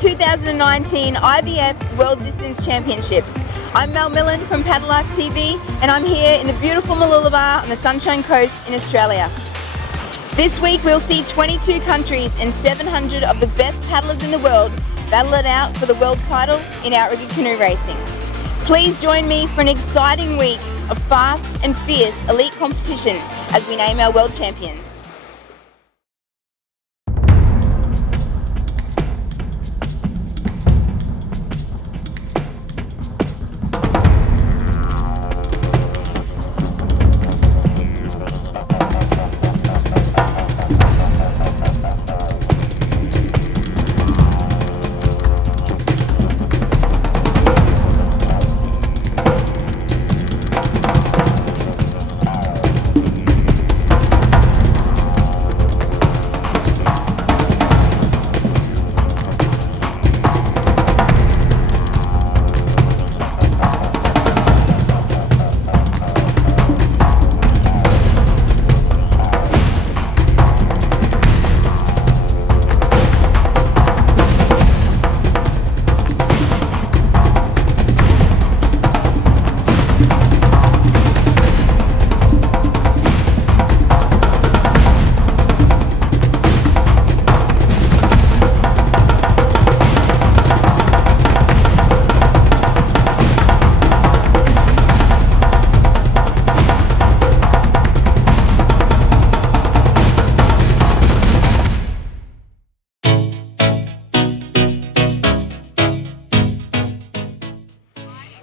2019 IVF World Distance Championships. I'm Mel Millen from Paddle Life TV, and I'm here in the beautiful Mooloolaba on the Sunshine Coast in Australia. This week we'll see 22 countries and 700 of the best paddlers in the world battle it out for the world title in outrigger canoe racing. Please join me for an exciting week of fast and fierce elite competition as we name our world champions.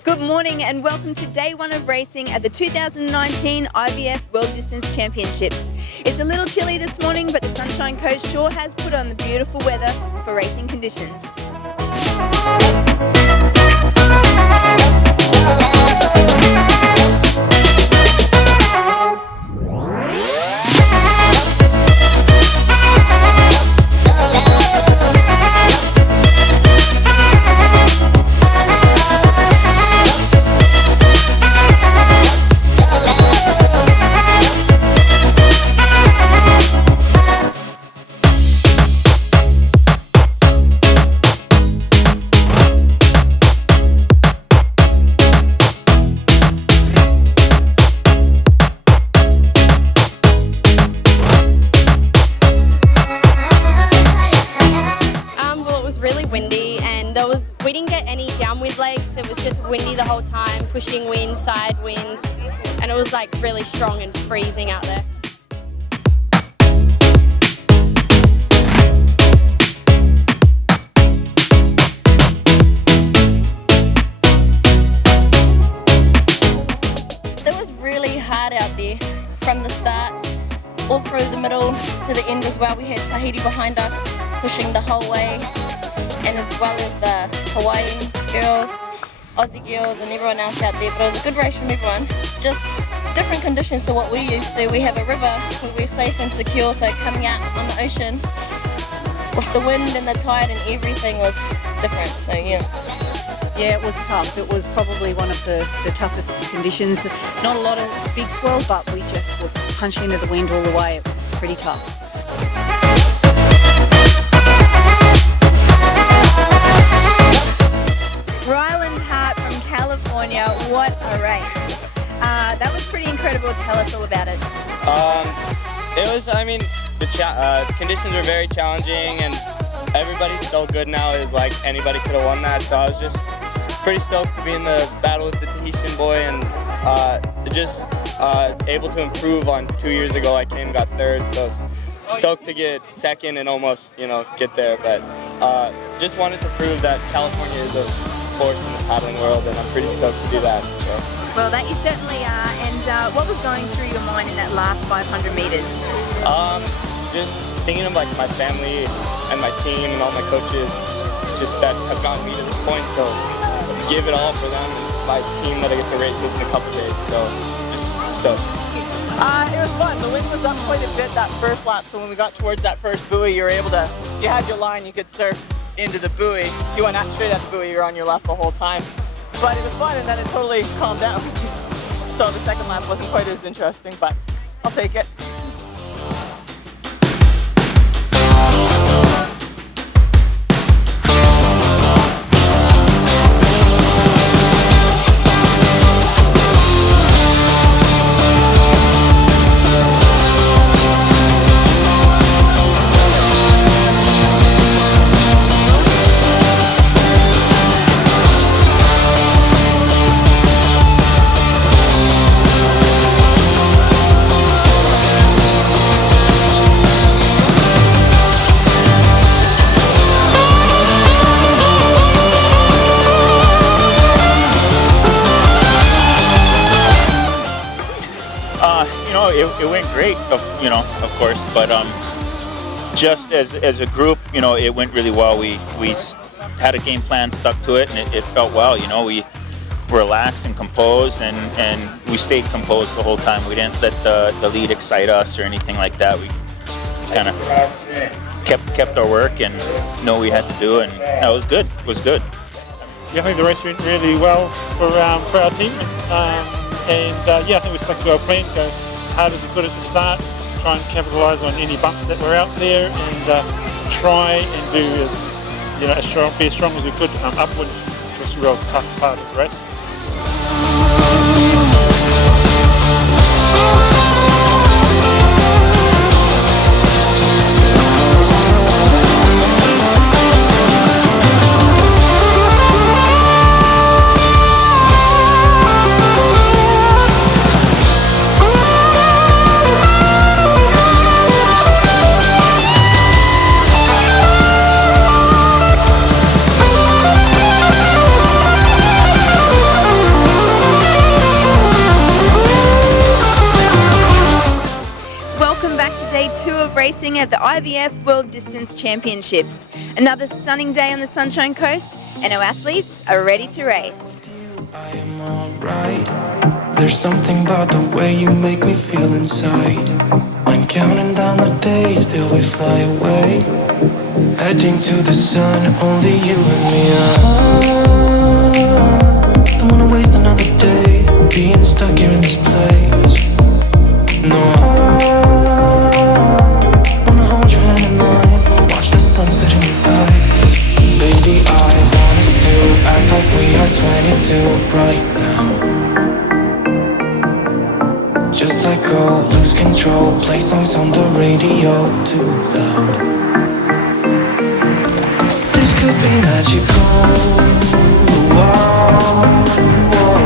Good morning and welcome to day one of racing at the 2019 IVF World Distance Championships. It's a little chilly this morning, but the Sunshine Coast sure has put on the beautiful weather for racing conditions. Windy, and we didn't get any downwind legs. It was just windy the whole time, pushing wind, side winds, and it was like really strong and freezing out there. It was really hard out there from the start all through the middle to the end as well. We had Tahiti behind us pushing the whole way, and as well as the Hawaiian girls, Aussie girls and everyone else out there. But it was a good race from everyone. Just different conditions to what we used to. We have a river where we're safe and secure, so coming out on the ocean with the wind and the tide and everything was different, so yeah. Yeah, it was tough. It was probably one of the toughest conditions. Not a lot of big swell, but we just were punching into the wind all the way. It was pretty tough. California, what a race. That was pretty incredible. Tell us all about it. It was, the conditions were very challenging and everybody's so good now. It was like anybody could have won that, so I was just pretty stoked to be in the battle with the Tahitian boy and just able to improve on 2 years ago. I came and got third, so stoked to get second and almost, get there, but just wanted to prove that California is a force in the paddling world, and I'm pretty stoked to do that. So. Well, that you certainly are. And what was going through your mind in that last 500 meters? Just thinking of like my family and my team and all my coaches, just that have gotten me to this point. So give it all for them and my team that I get to race with in a couple days. So just stoked. It was fun. The wind was up quite a bit that first lap, so when we got towards that first buoy, you had your line, you could surf into the buoy. If you went straight at the buoy, you're on your left the whole time. But it was fun, and then it totally calmed down. So the second lap wasn't quite as interesting, but I'll take it. it went great, of course, but just as a group, it went really well. We had a game plan, stuck to it, and it felt well. We relaxed and composed, and we stayed composed the whole time. We didn't let the lead excite us or anything like that. We kind of kept our work and know what we had to do, and it was good. It was good. Yeah, I think the race went really well for our team, I think we stuck to our plan. Go as hard as we could at the start, try and capitalise on any bumps that were out there, and try and do be as strong as we could upwind, which was a real tough part of the race. Racing at the IVF World Distance Championships. Another stunning day on the Sunshine Coast, and our athletes are ready to race. I am alright. There's something about the way you make me feel inside. I'm counting down the days till we fly away, heading to the sun, only you and me. Don't wanna waste another day being stuck here in this place. No, sunset in your eyes. Baby, I want us to act like we are 22 right now. Just let go, lose control, play songs on the radio too loud. This could be magical. Whoa, whoa.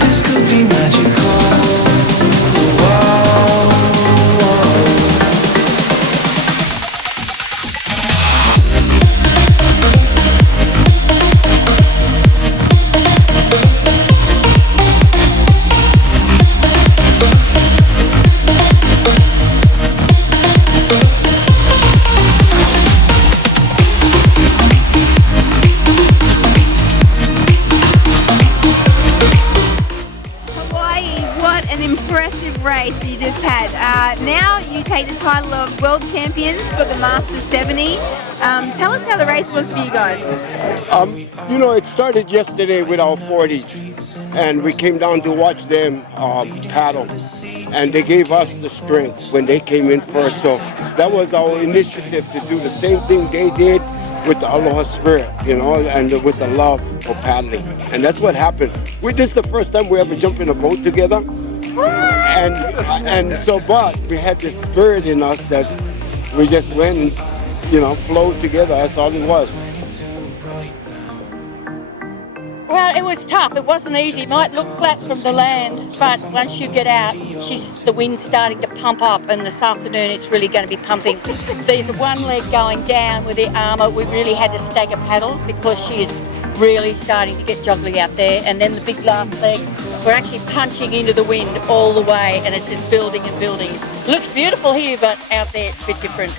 This could be magical. Race you just had. Now you take the title of World Champions for the Master 70. Tell us how the race was for you guys. It started yesterday with our 40s, and we came down to watch them paddle, and they gave us the strength when they came in first. So that was our initiative to do the same thing they did with the aloha spirit, and with the love for paddling. And that's what happened. This is the first time we ever jumped in a boat together. But we had this spirit in us that we just went and, flowed together. That's all it was. Well, it was tough. It wasn't easy. It might look flat from the land, but once you get out, the wind's starting to pump up, and this afternoon it's really going to be pumping. There's one leg going down with the armour. We really had to stagger paddle because she is really starting to get joggly out there, and then the big last leg, we're actually punching into the wind all the way, and it's just building and building. Looks beautiful here, but out there it's a bit different.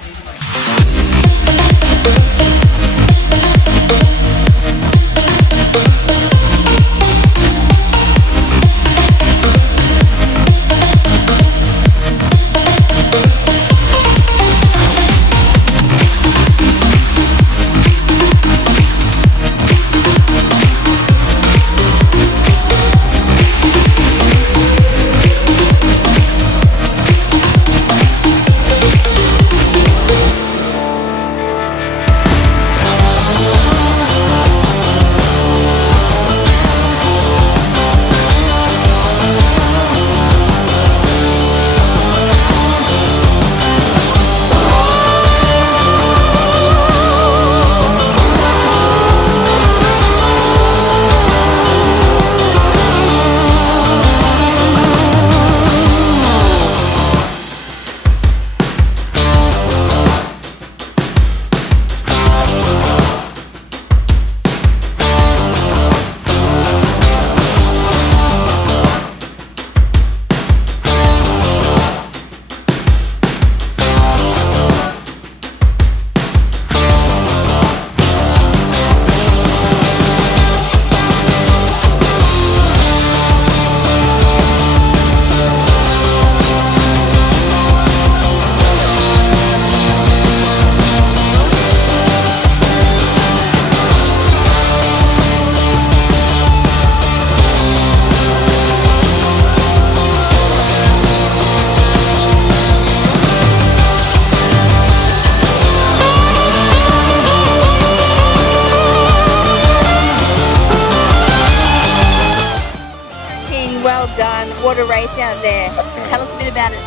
your race out there. Tell us a bit about it.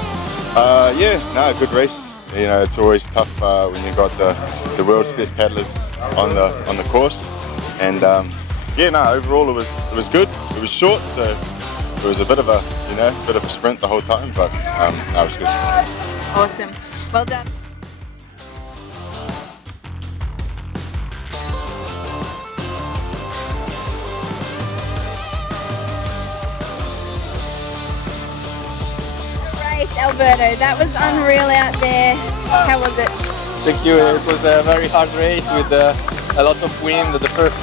Good race. You know, it's always tough when you got the world's best paddlers on the course. And overall it was good. It was short, so it was a bit of a sprint the whole time, but it was good. Awesome. Well done. Alberto, that was unreal out there. How was it? Thank you. It was a very hard race with a lot of wind. The first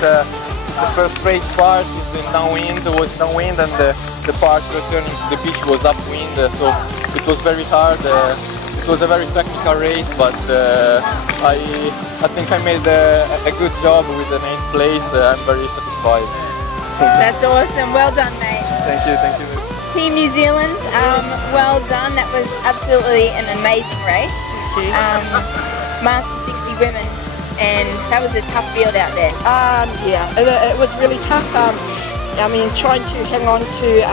straight part is in downwind, and the part returning to the beach was upwind. So it was very hard. It was a very technical race, but I think I made a good job with the 9th place. I'm very satisfied. That's awesome. Well done, mate. Thank you. Team New Zealand, well done. That was absolutely an amazing race. Master 60 women, and that was a tough field out there. It was really tough. Trying to hang on to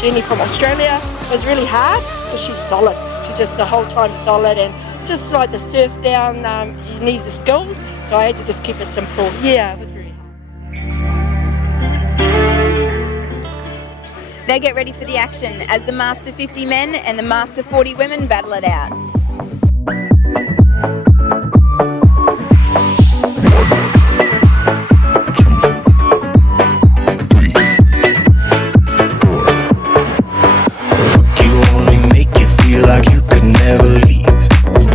Jenny from Australia was really hard because she's solid. She's just the whole time solid, and just like the surf down, you need the skills. So I had to just keep it simple. Yeah, it was really. Now get ready for the action as the Master 50 men and the Master 40 women battle it out. You only make you feel like you could never leave.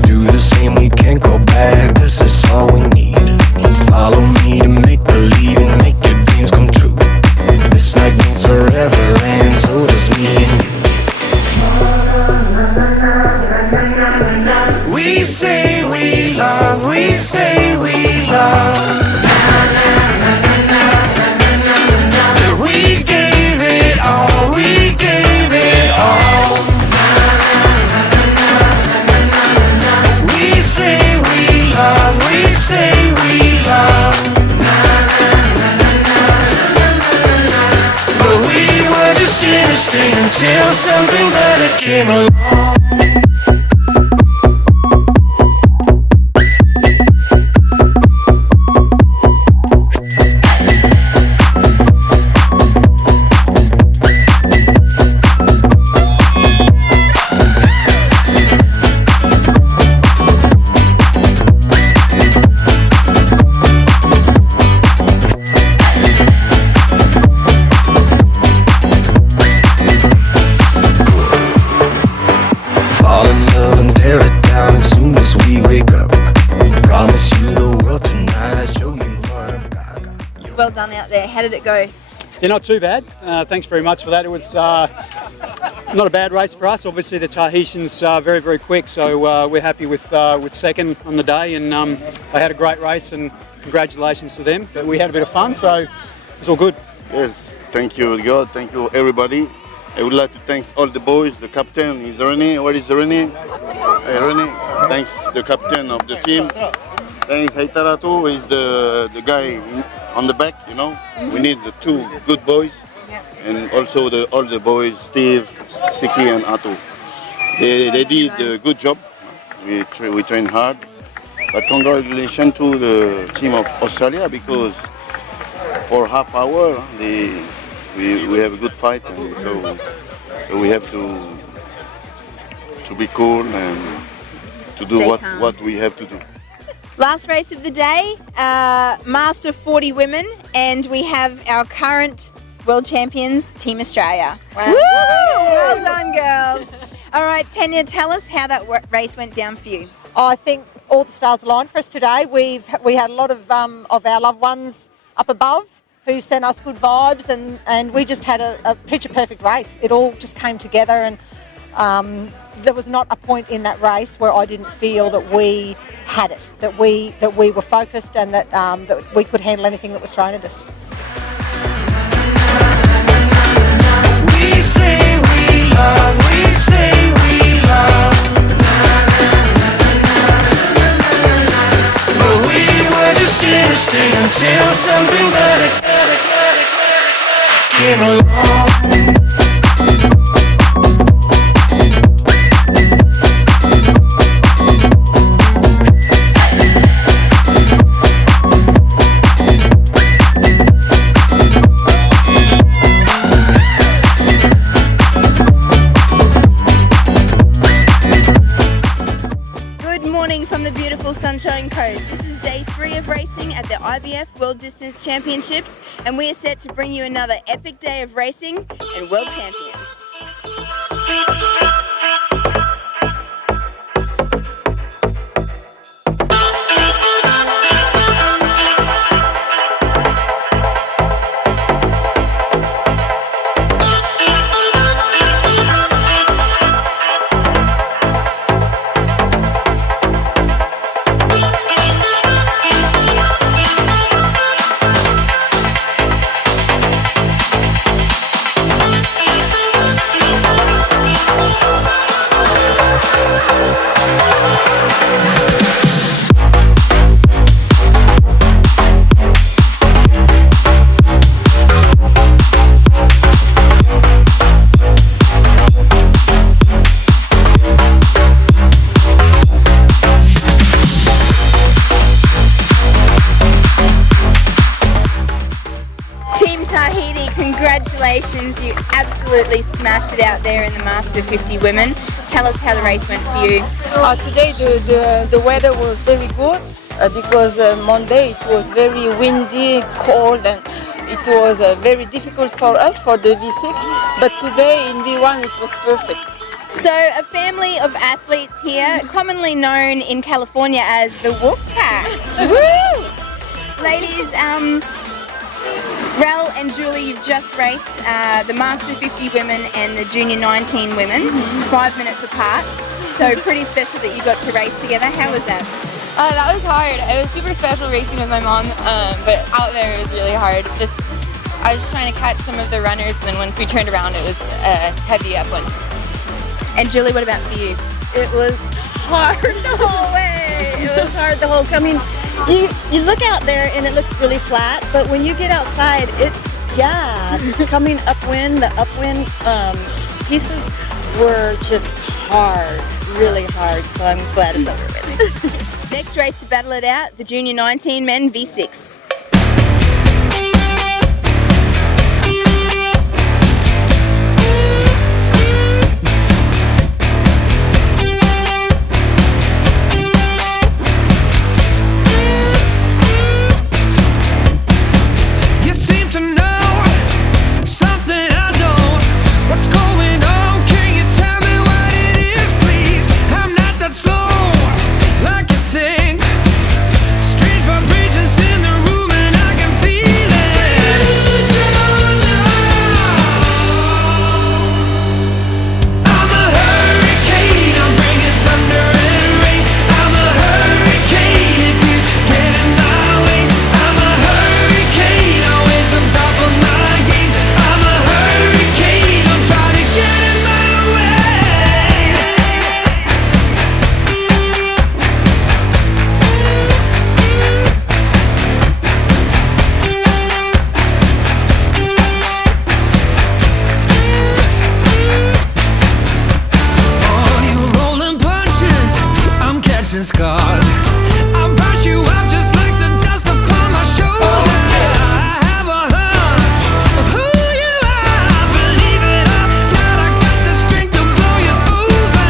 Do the same, we can't go back. This is all we need. Follow me to make believe and make your dreams come true. This night means forever, and so does me and you. We say we love, we say we love. We gave it all, we gave it all. We say we love, we say we love. Just innocent until something better came along. Well done out there. How did it go? Yeah, not too bad. Thanks very much for that. It was not a bad race for us. Obviously, the Tahitians very, very quick, so we're happy with second on the day, and they had a great race, and congratulations to them. But we had a bit of fun, so it was all good. Yes, thank you, God. Thank you, everybody. I would like to thank all the boys, the captain. Is René? Where is René? Hey, René. Thanks, the captain of the team. Thanks, Heitaratu is the guy on the back, you know. We need the two good boys. And also all the boys, Steve, Siki and Atu. They did a good job. We trained hard. But congratulations to the team of Australia, because for half hour we have a good fight, and so we have to be cool and to do what we have to do. Last race of the day, Master 40 women, and we have our current world champions, Team Australia. Wow. Woo! Well done, girls. All right, Tanya, tell us how that race went down for you. I think all the stars aligned for us today. We had a lot of our loved ones up above who sent us good vibes, and we just had a picture-perfect race. It all just came together, and there was not a point in that race where I didn't feel that we had it, that we were focused, and that we could handle anything that was thrown at us. We say we love, we say we love. But we were just innocent until something better came along. the IVF World Distance Championships, and we are set to bring you another epic day of racing and world champions. Team Tahiti, congratulations, you absolutely smashed it out there in the Master 50 women. Tell us how the race went for you. Today the weather was very good because Monday it was very windy, cold, and it was very difficult for us for the V6, but today in V1 it was perfect. So a family of athletes here, commonly known in California as the Wolfpack. Woo! Ladies, Rel and Julie, you've just raced the Master 50 women and the Junior 19 women, 5 minutes apart. So pretty special that you got to race together. How was that? That was hard. It was super special racing with my mom, but out there it was really hard. I was trying to catch some of the runners, and then once we turned around, it was a heavy upwind. And Julie, what about for you? It was hard the whole way. It was hard the whole. I mean, you look out there and it looks really flat, but when you get outside, it's coming upwind. The upwind pieces were just hard, really hard. So I'm glad it's over with. Next race to battle it out, the Junior 19 men V6. Scars. I'll brush you off just like the dust upon my shoulder. I have a hunch of who you are. Believe it or not, I got the strength to blow you over.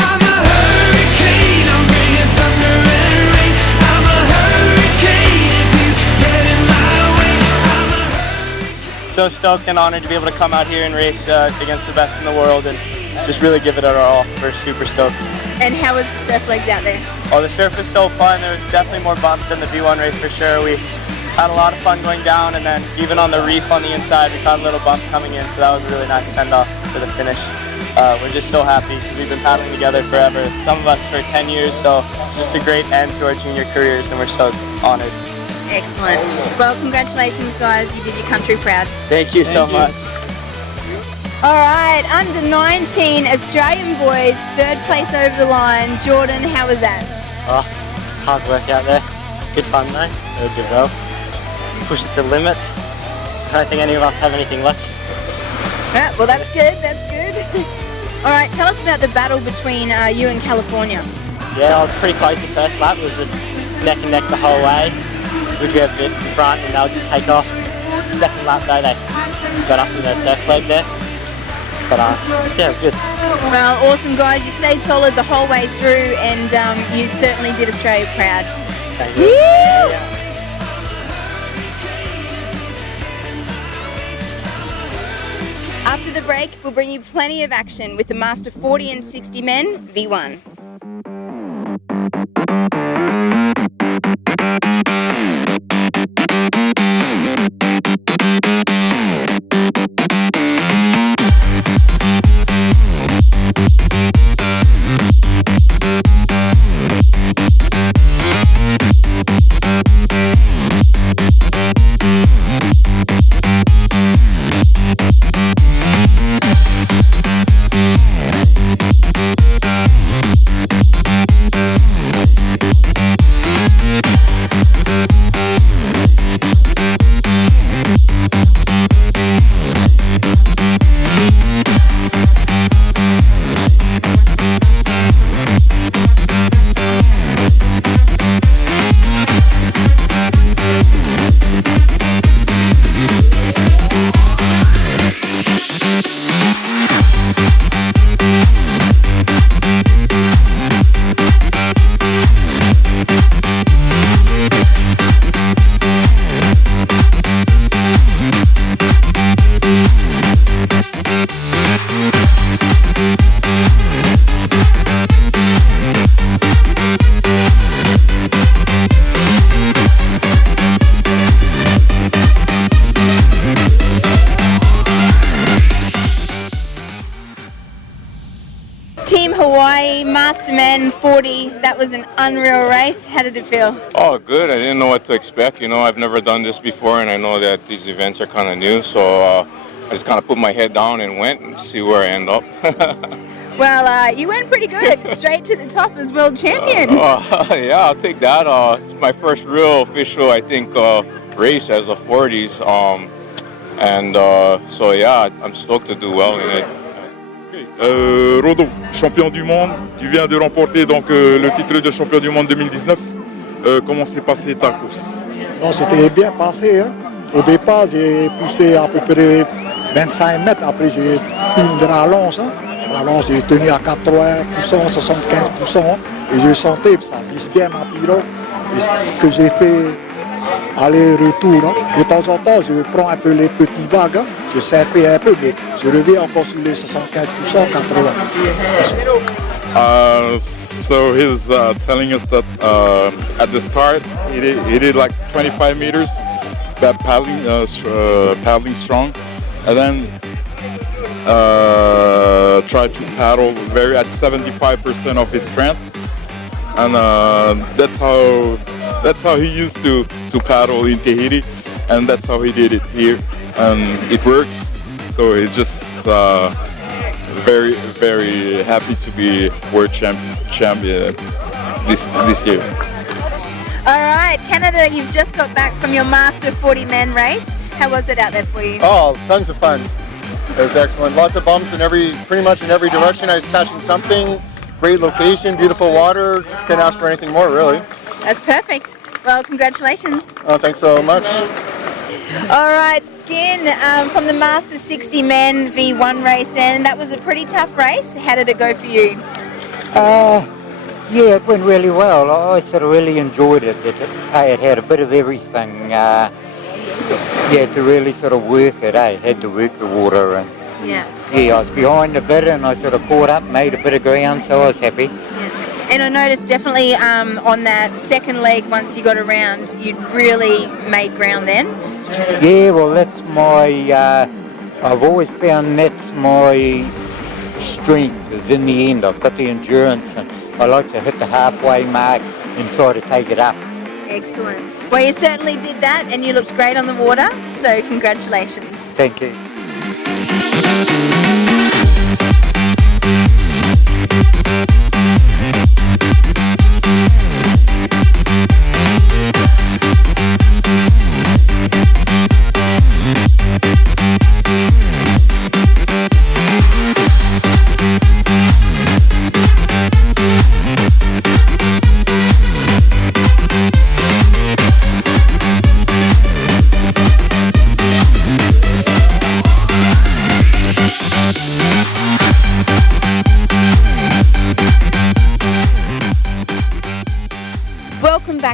I'm a hurricane, I'm bringing thunder and rain. I'm a hurricane if you get in my way. I'm a hurricane. So stoked and honored to be able to come out here and race against the best in the world and just really give it our all. We're super stoked. And how was the surf legs out there? Oh, the surf was so fun. There was definitely more bumps than the V1 race for sure. We had a lot of fun going down, and then even on the reef on the inside, we caught a little bump coming in, so that was a really nice send-off for the finish. We're just so happy because we've been paddling together forever. Some of us for 10 years, so just a great end to our junior careers, and we're so honored. Excellent. Well, congratulations, guys. You did your country proud. Thank you so much. All right, under 19 Australian boys, 3rd place over the line. Jordan, how was that? Oh, hard work out there. Good fun though. Really good well. Pushed it to the limit. I don't think any of us have anything left. Yeah, well, that's good. That's good. All right, tell us about the battle between you and California. Yeah, I was pretty close the first lap. It was just neck and neck the whole way. We'd go a bit in front and they would take off. Second lap though, they got us in their surf flag there. But yeah, it was good. Well, awesome guys. You stayed solid the whole way through, and you certainly did Australia proud. Thank you. Woo! After the break, we'll bring you plenty of action with the Master 40 and 60 men V1. Team Hawaii, Masterman 40, that was an unreal race. How did it feel? Oh, good. I didn't know what to expect. You know, I've never done this before, and I know that these events are kind of new, so I just kind of put my head down and went and see where I end up. Well, you went pretty good, straight to the top as world champion. Yeah, I'll take that. It's my first real official, I think, race as a 40s. So yeah, I'm stoked to do well in it. Rodo, champion du monde, tu viens de remporter donc le titre de champion du monde 2019. Comment s'est passée ta course? Non, c'était bien passé. Hein. Au départ, j'ai poussé à peu près 25 mètres. Après, j'ai pris une rallonge. Hein. Rallonge, j'ai tenu à 80%, 75%. Et j'ai senti que ça glisse bien ma pirogue. Et c'est ce que j'ai fait aller-retour. Hein. De temps en temps, je prends un peu les petits vagues. Hein. Je serpais un peu, mais je reviens encore sur les 75%, 80%. So he's telling us that at the start he did like 25 meters, that paddling strong, and then tried to paddle at 75% of his strength, and that's how he used to paddle in Tahiti, and that's how he did it here, and it works. So he's just very, very happy to be world champion this year. All right, Canada, you've just got back from your Master 40 men race. How was it out there for you? Oh, tons of fun. It was excellent. Lots of bumps pretty much in every direction. I was catching something. Great location, beautiful water. Couldn't ask for anything more, really. That's perfect. Well, congratulations. Oh, thanks so much. All right, Skin, from the Master 60 men V1 race, and that was a pretty tough race. How did it go for you? Yeah, it went really well. I sort of really enjoyed it. It had a bit of everything. You had to really sort of work it, had to work the water. And yeah, I was behind a bit and I sort of caught up, made a bit of ground, so I was happy. And I noticed definitely on that second leg, once you got around, you'd really made ground then. Yeah, well, that's my, I've always found that's my strength, is in the end. I've got the endurance and I like to hit the halfway mark and try to take it up. Excellent. Well, you certainly did that and you looked great on the water, so congratulations. Thank you.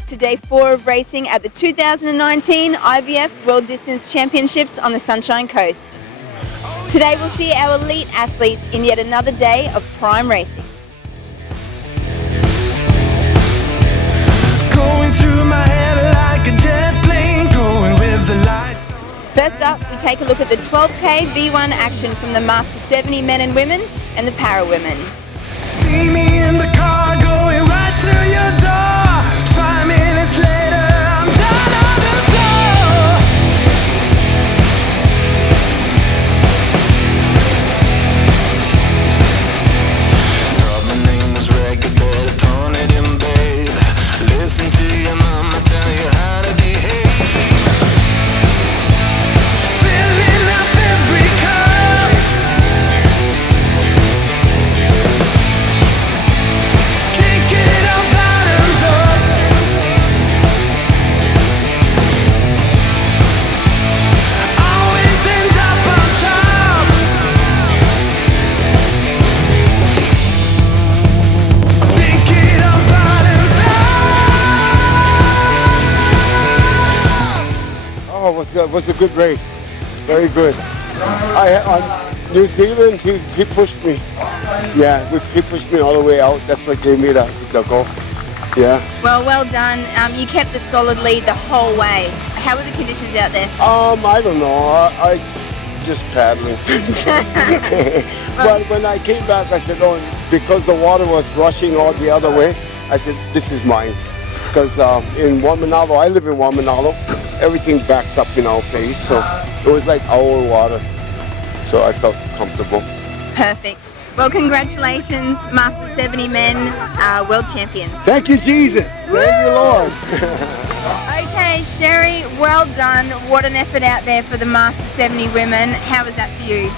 to day 4 of racing at the 2019 IVF World Distance Championships on the Sunshine Coast. Today we'll see our elite athletes in yet another day of prime racing. Going through my head like a jet plane, going with the lights. First up, we take a look at the 12K V1 action from the Master 70 men and women and the Para women. See me in the car going right to your door. 5 minutes later, I'm down on the floor. Thought my name was record, better pawn it in, babe. Listen to your mama tell you how to behave. Filling up every cup. Drink it all bottoms up. Always end up on top. Drink it all bottoms Oh, it was a good race. Very good. On New Zealand, he pushed me. Yeah, he pushed me all the way out. That's what gave me the goal. Yeah. Well done. You kept the solid lead the whole way. How were the conditions out there? I don't know. I just paddling. But when I came back, I said, oh, because the water was rushing all the other way, I said, this is mine. Because in Wamanalo, I live in Wamanalo, everything backs up in our face, so it was like our water. So I felt comfortable. Perfect. Well, congratulations, Master 70 men, world champion. Thank you, Jesus. Thank you, Lord. Okay, Sherry, well done. What an effort out there for the Master 70 women. How was that for you?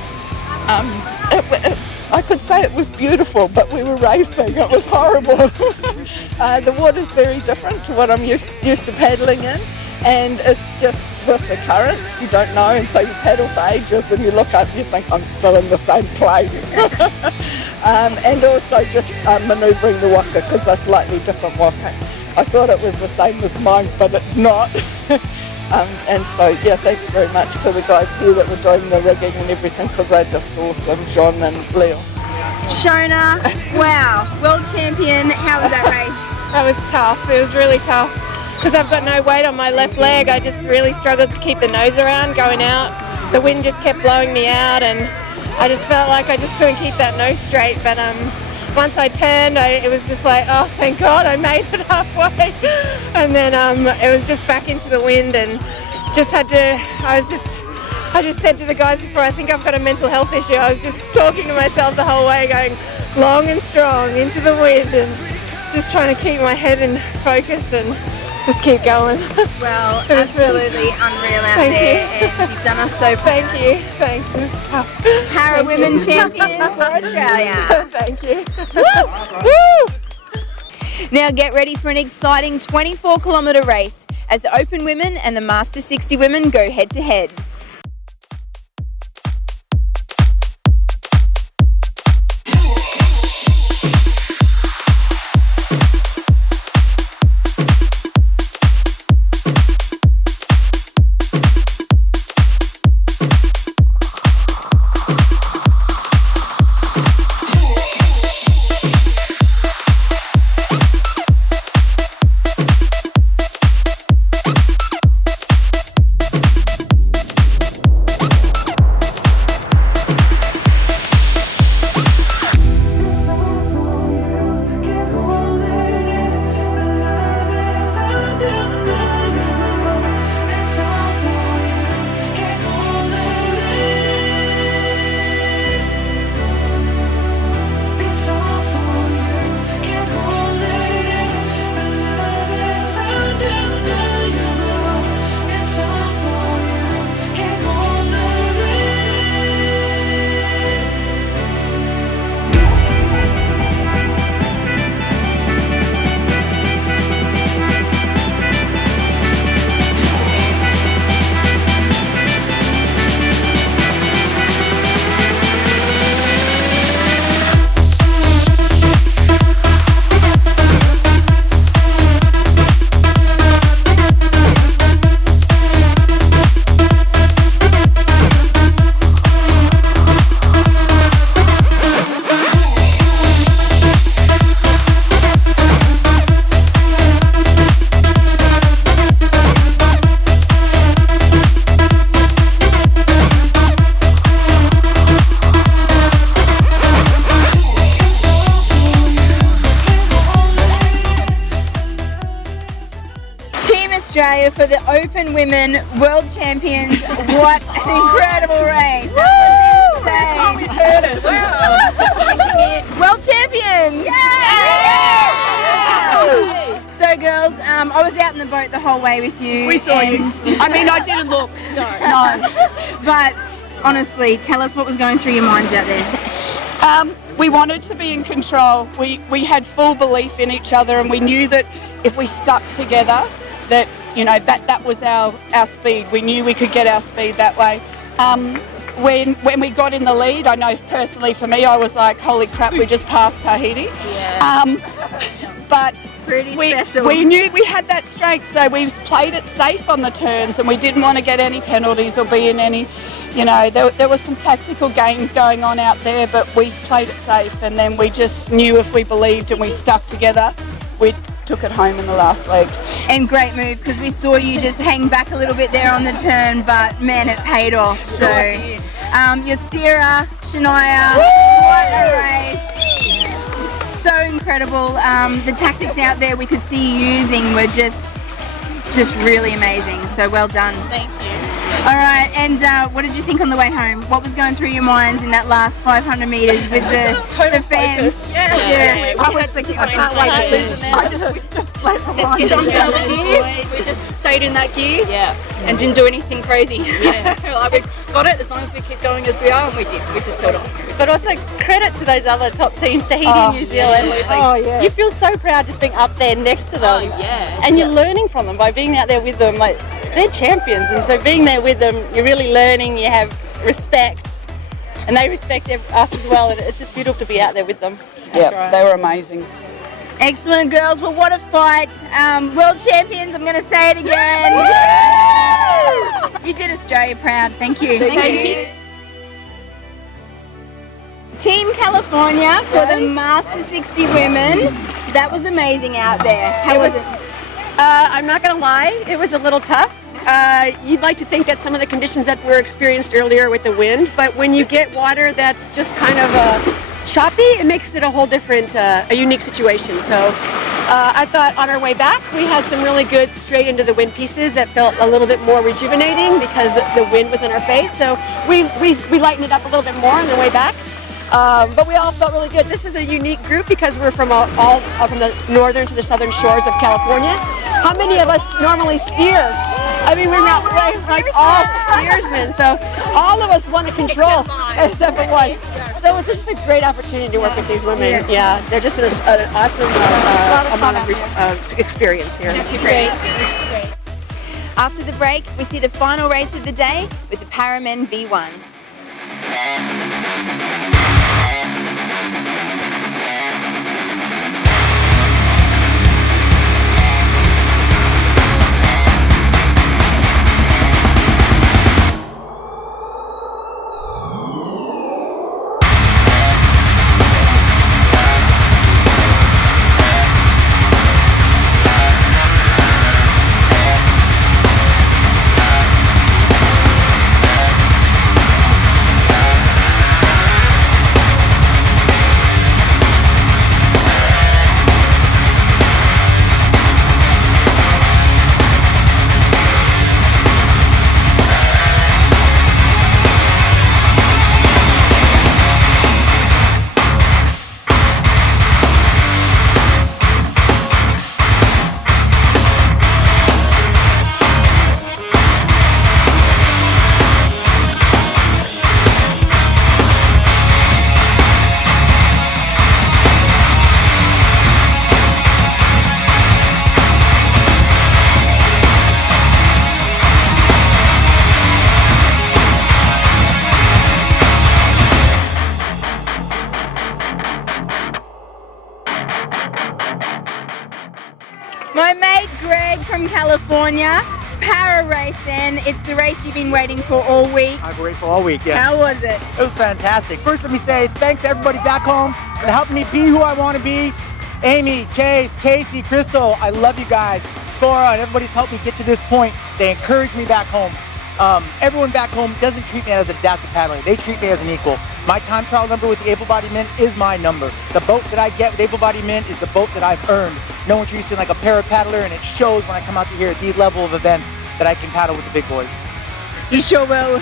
I could say it was beautiful, but we were racing. It was horrible. The water's very different to what I'm used to paddling in, and it's just with the currents, you don't know, and so you paddle for ages and you look up and you think, I'm still in the same place. And also just manoeuvring the waka, because they're slightly different waka. I thought it was the same as mine, but it's not. And so, yeah, thanks very much to the guys here that were doing the rigging and everything, because they're just awesome, John and Leo. Shona, wow, world champion. How was that race? That was tough. It was really tough because I've got no weight on my left leg. I just really struggled to keep the nose around going out. The wind just kept blowing me out, and I just felt like I just couldn't keep that nose straight. But once I turned, it was just like, oh, thank God, I made it halfway. And then it was just back into the wind, and just had to. I just said to the guys before, I think I've got a mental health issue. I was just talking to myself the whole way, going long and strong into the wind, and just trying to keep my head in focus and just keep going. Well, absolutely unreal out there, and you've done us so proud. Thank you. Thanks. It was tough. Para Women Champion for Australia. Thank you. Woo! Now get ready for an exciting 24-kilometre race as the Open Women and the Master 60 women go head to head. Australia for the Open Women World Champions. What an incredible race. That was insane. That's how we heard it. Wow. World Champions! Yay! So girls, I was out in the boat the whole way with you. We saw you. I mean, I didn't look. No. But honestly, tell us what was going through your minds out there. We wanted to be in control. We had full belief in each other, and we knew that if we stuck together, that that was our speed. We knew we could get our speed that way. When we got in the lead, I know personally for me, I was like, holy crap, we just passed Tahiti. Yeah. But pretty special. We knew we had that strength, so we played it safe on the turns, and we didn't want to get any penalties or be in any, there was some tactical games going on out there, but we played it safe, and then we just knew if we believed and we stuck together, we took it home in the last leg. And great move, because we saw you just hang back a little bit there on the turn, but man, it paid off. So, your steerer, Shania, what a race. So incredible. The tactics out there we could see you using were just really amazing. So well done. Thank you. All right, and what did you think on the way home? What was going through your minds in that last 500 metres with the fans? Yeah. I can't wait to lose. We just let them on. Jumped out of the gear. We just stayed in that gear and didn't do anything crazy. Yeah. Like we got it as long as we keep going as we are, and we did. We just held on. But also credit to those other top teams, Tahiti and New Zealand. Yeah. You feel so proud just being up there next to them. Yeah. And you're learning from them by being out there with them. Like, they're champions, and so being there with them, you're really learning, you have respect, and they respect us as well, and it's just beautiful to be out there with them. Yeah, they were amazing. Excellent, girls. Well, what a fight. World champions, I'm going to say it again. You did Australia proud. Thank you. Thank you. Team California for the Master 60 women. That was amazing out there. How was it? I'm not going to lie, it was a little tough. You'd like to think that some of the conditions that were experienced earlier with the wind, but when you get water that's just kind of choppy, it makes it a whole different, a unique situation. So I thought on our way back, we had some really good straight into the wind pieces that felt a little bit more rejuvenating because the wind was in our face. So we lightened it up a little bit more on the way back. But we all felt really good. This is a unique group because we're from all from the northern to the southern shores of California. How many of us normally steer? I mean, we're not like all steersmen, so all of us want to control except for one. So it's just a great opportunity to work with these women. Yeah, they're just an awesome amount of experience here. Great. After the break, we see the final race of the day with the Paramen V1. My mate Greg from California, para race then. It's the race you've been waiting for all week. I've been waiting for all week, yes. How was it? It was fantastic. First, let me say thanks to everybody back home for helping me be who I want to be. Amy, Chase, Casey, Crystal, I love you guys. Sora, and everybody's helped me get to this point. They encouraged me back home. Everyone back home doesn't treat me as adaptive paddler. They treat me as an equal. My time trial number with the able-bodied men is my number. The boat that I get with able-bodied men is the boat that I've earned. no one treats me like a para-paddler, and it shows when I come out to here at these level of events that I can paddle with the big boys. You sure will.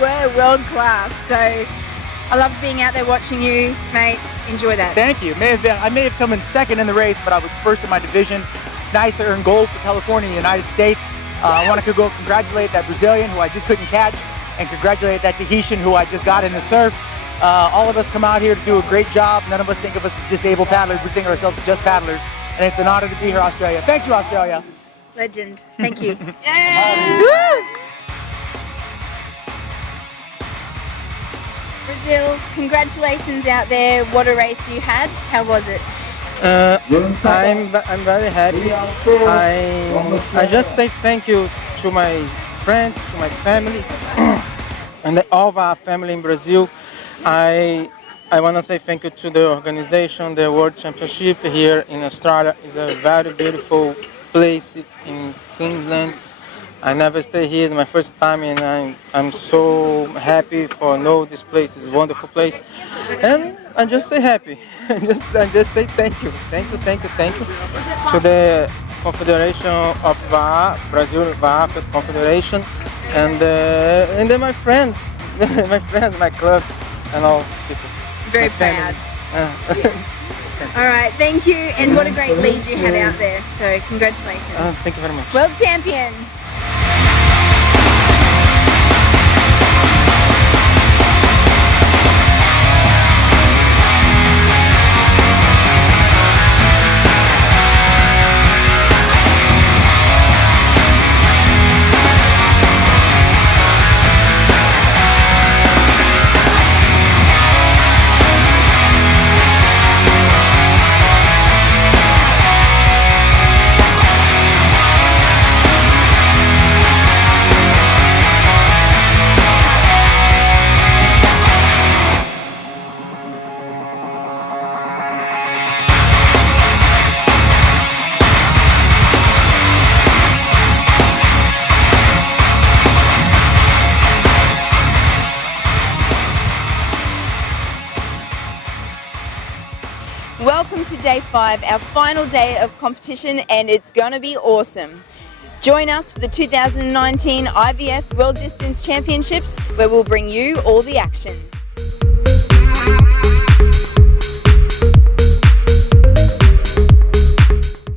We're world class. So I loved being out there watching you, mate. Enjoy that. Thank you. I may have come in second in the race, but I was first in my division. It's nice to earn gold for California and the United States. I want to go congratulate that Brazilian who I just couldn't catch, and congratulate that Tahitian who I just got in the surf. All of us come out here to do a great job. None of us think of us as disabled paddlers. We think of ourselves as just paddlers. And it's an honor to be here, Australia. Thank you, Australia. Legend. Thank you. Brazil, congratulations out there. What a race you had. How was it? I'm very happy. I just say thank you to my friends, to my family, and all of our family in Brazil. I want to say thank you to the organization, the World Championship here in Australia. It's a very beautiful place in Queensland. I never stay here, it's my first time, and I'm so happy for know this place is a wonderful place. And I just say happy. I just say thank you to the Confederation of VAR, Brazil VAR Confederation, and then my friends, my club, and all people. Very proud. All right, thank you, and what a great lead you had out there. So congratulations. Thank you very much. World champion. Welcome to day 5, our final day of competition, and it's gonna be awesome. Join us for the 2019 IVF World Distance Championships, where we'll bring you all the action.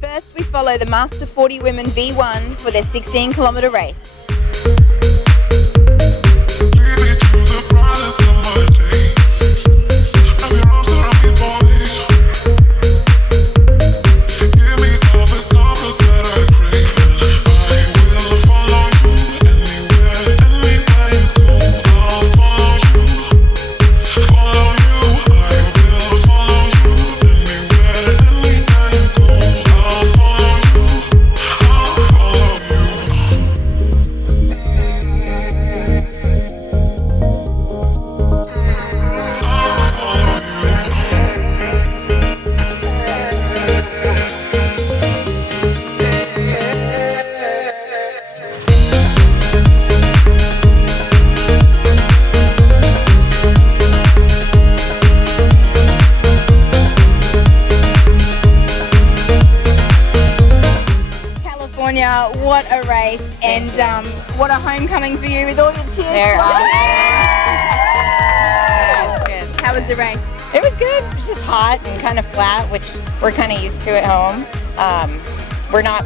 First, we follow the Master 40 Women V1 for their 16-kilometre race. What a race, and what a homecoming for you with all your cheers. They're awesome. Yeah, it's good. How was the race? It was good. It was just hot and kind of flat, which we're kind of used to at home.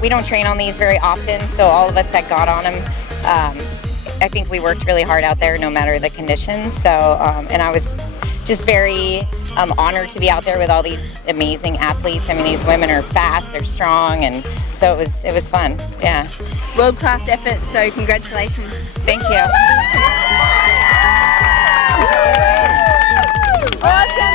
We don't train on these very often, so all of us that got on them, I think we worked really hard out there no matter the conditions. So, and I was just very honored to be out there with all these amazing athletes. I mean, these women are fast, they're strong, and so it was fun. Yeah. World-class effort, so congratulations. Thank you. Awesome,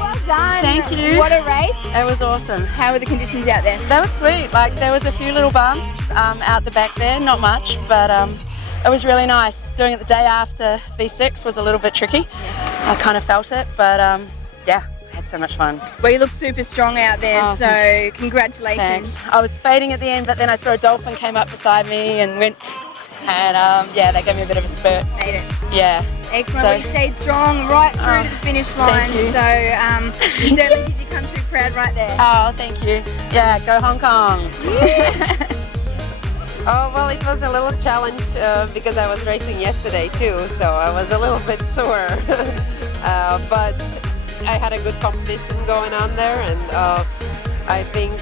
well done. Thank you. What a race. It was awesome. How were the conditions out there? They were sweet. Like, there was a few little bumps out the back there, not much, but it was really nice. Doing it the day after V6 was a little bit tricky. Yeah. I kind of felt it, but yeah, I had so much fun. Well, you look super strong out there, so congratulations. Thanks. I was fading at the end, but then I saw a dolphin came up beside me and went, and yeah, they gave me a bit of a spurt. Made it. Yeah. Excellent. Well, you stayed strong right through to the finish line. Thank you. So you certainly did your country crowd right there. Oh, thank you. Yeah, go Hong Kong. Oh, well, it was a little challenge because I was racing yesterday too, so I was a little bit sore. But I had a good competition going on there, and I think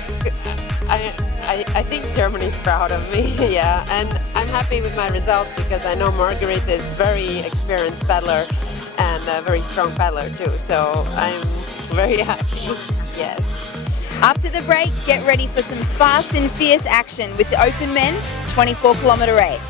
Germany's proud of me. Yeah, and I'm happy with my result because I know Marguerite is very experienced paddler and a very strong paddler too. So I'm very happy. Yes. After the break, get ready for some fast and fierce action with the Open Men 24-kilometre race.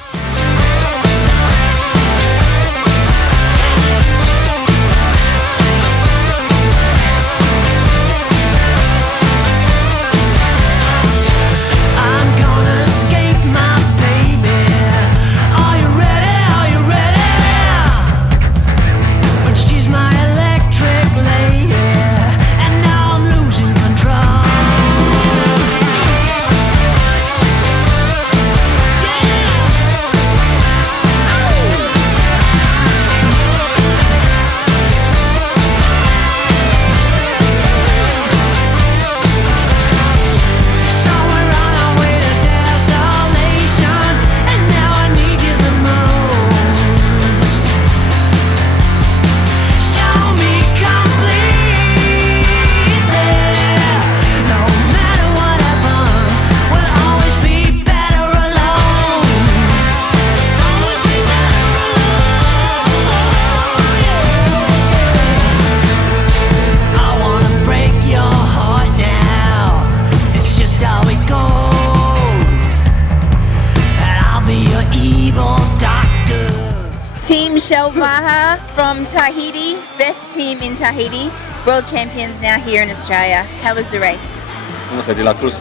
Team Shelvaha from Tahiti, best team in Tahiti, world champions now here in Australia. How was the race? Comment ça a été la course?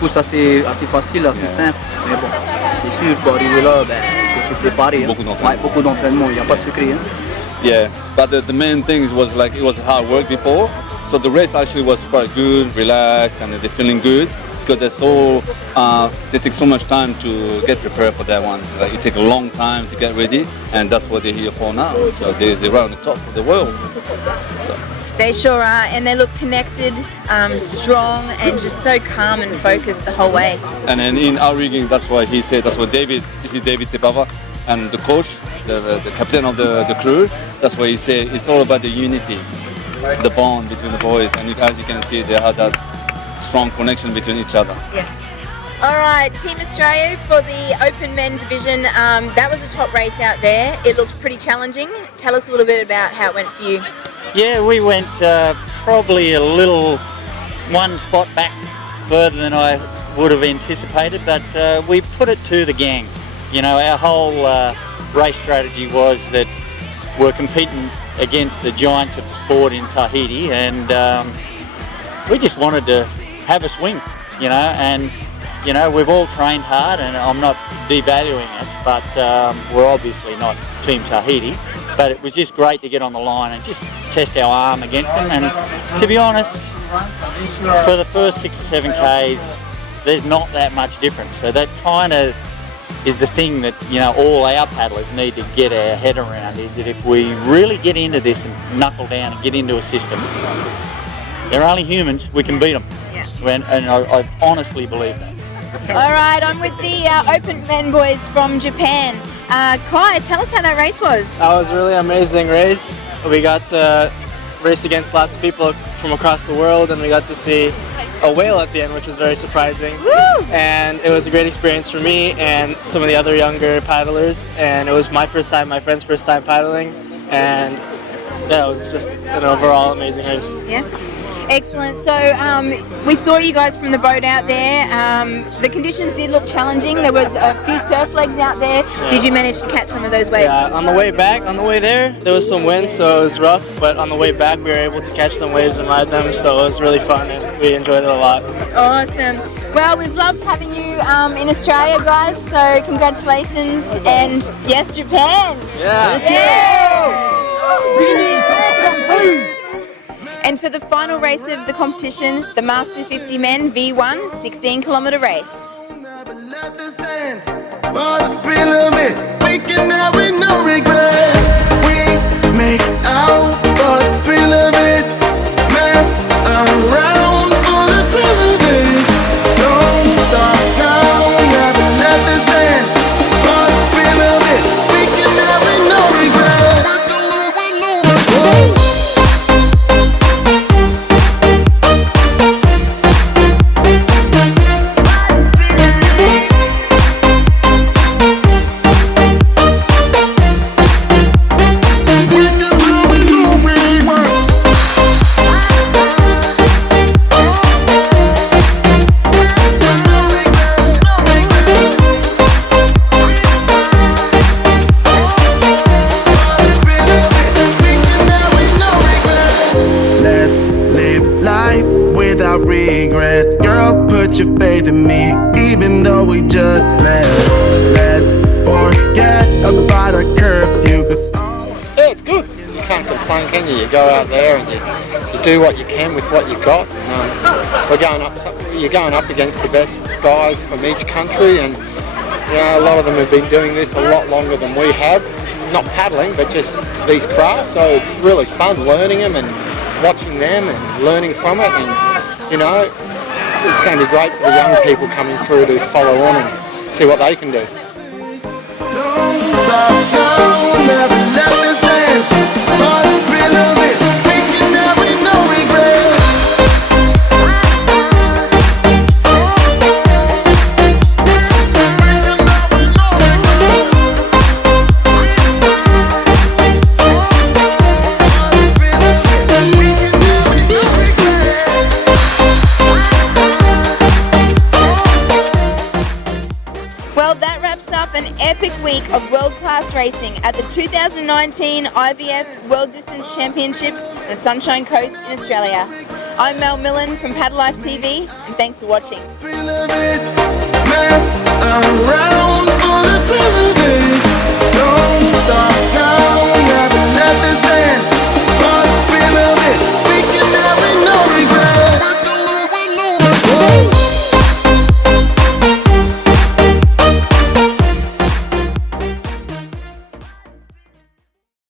Course assez facile, assez simple, mais bon, c'est sûr pour arriver là, il faut se préparer. Beaucoup d'entraînement, il n'y a pas de secret. Hein. Yeah, but the main thing was like it was hard work before, so the race actually was quite good, relaxed, and they're feeling good. Because they take so much time to get prepared for that one. Like, it takes a long time to get ready, and that's what they're here for now. So they're right on the top of the world. So. They sure are, and they look connected, strong, and just so calm and focused the whole way. And then in our rigging, that's what he said. That's what David. This is David Tepava, and the coach, the captain of the crew. That's what he said. It's all about the unity, the bond between the boys, and as you can see, they have that strong connection between each other. Yeah. All right, Team Australia for the Open Men division. That was a top race out there. It looked pretty challenging. Tell us a little bit about how it went for you. Yeah, we went probably a little one spot back further than I would have anticipated, but we put it to the gang. You know, our whole race strategy was that we're competing against the giants of the sport in Tahiti, and we just wanted to have a swing, you know, and you know, we've all trained hard, and I'm not devaluing us, but we're obviously not Team Tahiti, but it was just great to get on the line and just test our arm against them. And to be honest, for the first 6 or 7 Ks, there's not that much difference. So that kind of is the thing that, you know, all our paddlers need to get our head around, is that if we really get into this and knuckle down and get into a system, they're only humans, we can beat them. Yeah. And I honestly believe that. All right, I'm with the Open Men boys from Japan. Kai, tell us how that race was. That was a really amazing race. We got to race against lots of people from across the world, and we got to see a whale at the end, which was very surprising. Woo! And it was a great experience for me and some of the other younger paddlers, and it was my first time, my friend's first time paddling, and yeah, it was just an overall amazing race. Yeah. Excellent. So we saw you guys from the boat out there. The conditions did look challenging. There was a few surf legs out there. Yeah. Did you manage to catch some of those waves? Yeah, on the way back, on the way there was some wind, so it was rough, but on the way back we were able to catch some waves and ride them, so it was really fun and we enjoyed it a lot. Awesome. Well, we've loved having you in Australia, guys, so congratulations, and yes, Japan! Yeah! And for the final race of the competition, the Master 50 Men V1 16-kilometre race. For the thrill of it, we can have with no regrets. We make out for the thrill of it. put your faith in me, even though we just met. Let's forget about our curfew, cause yeah, it's good. You can't complain, can you? You go out there and you do what you can with what you've got. And, you're going up against the best guys from each country, and you know, a lot of them have been doing this a lot longer than we have. Not paddling, but just these crafts. So it's really fun learning them and watching them and learning from it. And you know, it's going to be great for the young people coming through to follow on and see what they can do. Well, that wraps up an epic week of world-class racing at the 2019 IVF World Distance Championships on the Sunshine Coast in Australia. I'm Mel Millen from Paddle Life TV, and thanks for watching. Mess around for the thrill of it.